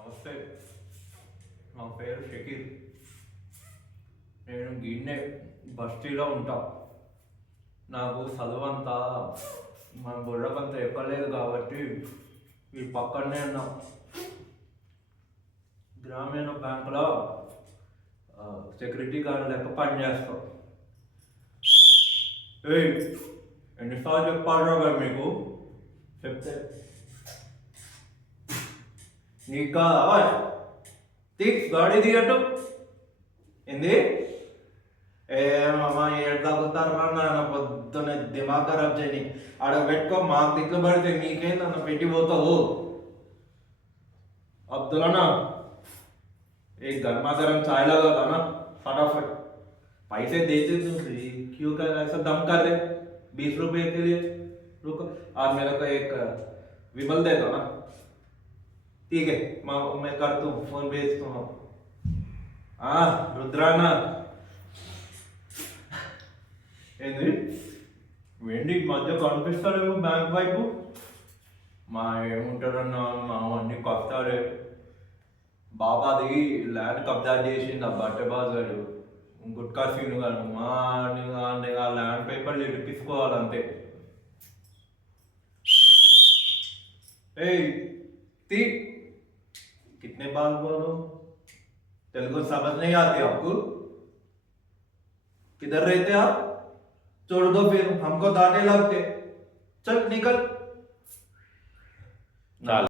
నమస్తే, నా పేరు షకీర్. నేను గిన్నె బస్తీలో ఉంటా. నాకు చదువంతా మన బుర్రకంతా ఎక్కలేదు కాబట్టి ఈ పక్కనే ఉన్నా. గ్రామీణ బ్యాంకులో సెక్యూరిటీ గార్డు లెక్క పనిచేస్తాం. ఏయ్, ఎన్నిసార్లు చెప్పాలి కదా మీకు? చెప్తే నీకు కాదా గాడి దిగట్టు ఏంది? ఏమమ్మా ఏడు తగ్గుతారా నాన్న, పొద్దున్న దిమాగ్ ఖరాబ్ చేయని ఆడ పెట్టుకో. మాకు తిట్లు పడితే మీకేందన్న పెట్టిపోతావు. అబ్దుల్లా एक गर्मा गर्म चाय लगा था ना, फटाफट पैसे देते तो क्यों कर ऐसा दम कर रहे? 20 रुपए के लिए रुको, और मेरे को एक विमल दे दो ना. ठीक है, मैं करता हूँ, फोन भेजता हूँ. हाँ रुद्राना ఏంది వెండి మధ్య కనిపిస్తాడేమో బ్యాంక్ వైపు. మా ఏముంటాడన్నా, మా అన్ని కష్టాలే. బాబాది ల్యాండ్ కబ్జా చేసింది ఆ బట్టబాజ్ గారు, గుట్కా సీను గారు. మా ఆ ల్యాండ్ పేపర్లు ఇడిపించుకోవాలంతే. ती कितने बार बोलो, तेलुगु समझ नहीं आती आपको? किधर रहते आप? छोड़ दो फिर, हमको दाने लगते. चल निकल.